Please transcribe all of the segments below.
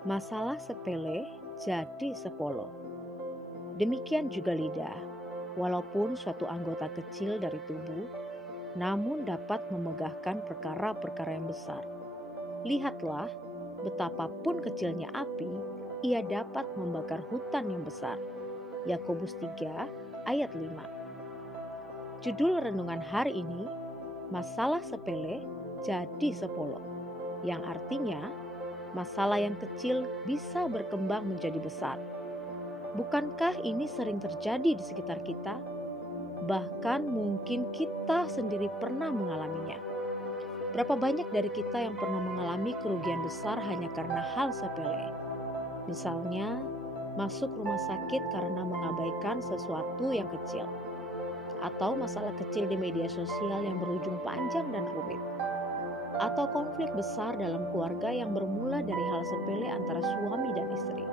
Masalah sepele jadi sepolo. Demikian juga lidah, walaupun suatu anggota kecil dari tubuh, namun dapat memegahkan perkara-perkara yang besar. Lihatlah, betapapun kecilnya api, ia dapat membakar hutan yang besar. Yakobus 3 ayat 5. Judul renungan hari ini, masalah sepele jadi sepolo, yang artinya masalah yang kecil bisa berkembang menjadi besar. Bukankah ini sering terjadi di sekitar kita? Bahkan mungkin kita sendiri pernah mengalaminya. Berapa banyak dari kita yang pernah mengalami kerugian besar hanya karena hal sepele? Misalnya, masuk rumah sakit karena mengabaikan sesuatu yang kecil. Atau masalah kecil di media sosial yang berujung panjang dan rumit. Atau konflik besar dalam keluarga yang bermula dari hal sepele antara suami dan istri.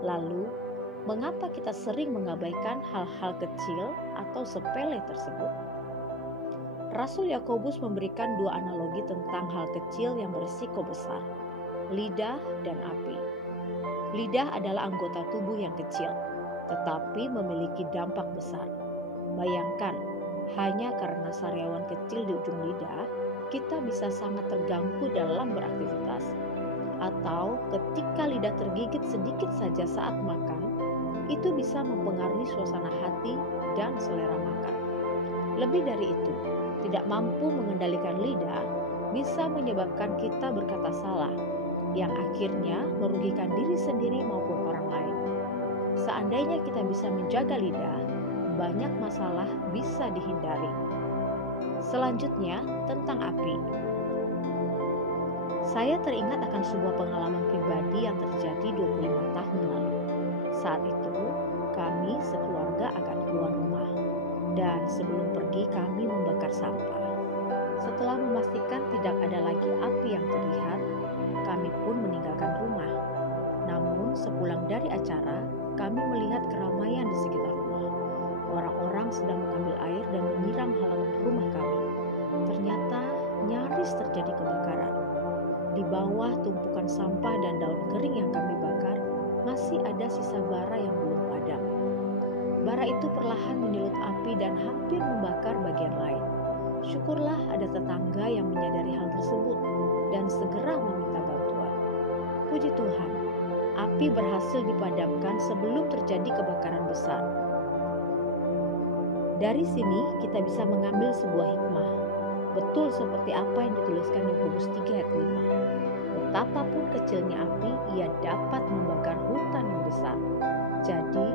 Lalu, mengapa kita sering mengabaikan hal-hal kecil atau sepele tersebut? Rasul Yakobus memberikan dua analogi tentang hal kecil yang berisiko besar, lidah dan api. Lidah adalah anggota tubuh yang kecil, tetapi memiliki dampak besar. Bayangkan, hanya karena sariawan kecil di ujung lidah, kita bisa sangat terganggu dalam beraktivitas. Atau ketika lidah tergigit sedikit saja saat makan, itu bisa mempengaruhi suasana hati dan selera makan. Lebih dari itu, tidak mampu mengendalikan lidah bisa menyebabkan kita berkata salah, yang akhirnya merugikan diri sendiri maupun orang lain. Seandainya kita bisa menjaga lidah, banyak masalah bisa dihindari. Selanjutnya, tentang api. Saya teringat akan sebuah pengalaman pribadi yang terjadi 25 tahun lalu. Saat itu, kami sekeluarga akan keluar rumah. Dan sebelum pergi, kami membakar sampah. Setelah memastikan tidak ada lagi api yang terlihat, kami pun meninggalkan rumah. Namun, sepulang dari acara, kami melihat keramaian di sekitar rumah. Orang-orang sedang mengambil air dan menyiram halaman rumah kami. Ternyata nyaris terjadi kebakaran. Di bawah tumpukan sampah dan daun kering yang kami bakar, masih ada sisa bara yang belum padam. Bara itu perlahan menyulut api dan hampir membakar bagian lain. Syukurlah ada tetangga yang menyadari hal tersebut dan segera meminta bantuan. Puji Tuhan, api berhasil dipadamkan sebelum terjadi kebakaran besar. Dari sini kita bisa mengambil sebuah hikmah. Betul seperti apa yang dituliskan Yakobus 3 ayat 5. Betapapun kecilnya api, ia dapat membakar hutan yang besar. Jadi,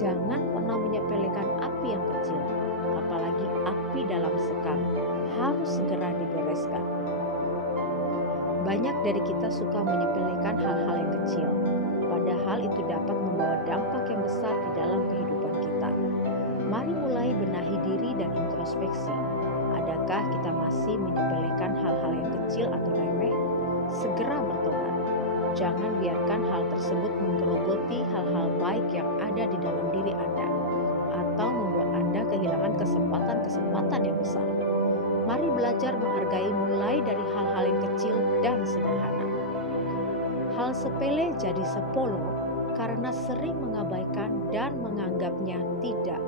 jangan pernah menyepelekan api yang kecil, apalagi api dalam sekam. Harus segera dibereskan. Banyak dari kita suka menyepelekan hal-hal yang kecil, padahal itu dapat membawa dampak yang besar di dalam kehidupan kita. Mari mulai benahi diri dan introspeksi. Adakah kita masih menyepelekan hal-hal yang kecil atau remeh? Segera bertobat. Jangan biarkan hal tersebut menggerogoti hal-hal baik yang ada di dalam diri Anda, atau membuat Anda kehilangan kesempatan-kesempatan yang besar. Mari belajar menghargai mulai dari hal-hal yang kecil dan sederhana. Hal sepele jadi sepolo karena sering mengabaikan dan menganggapnya tidak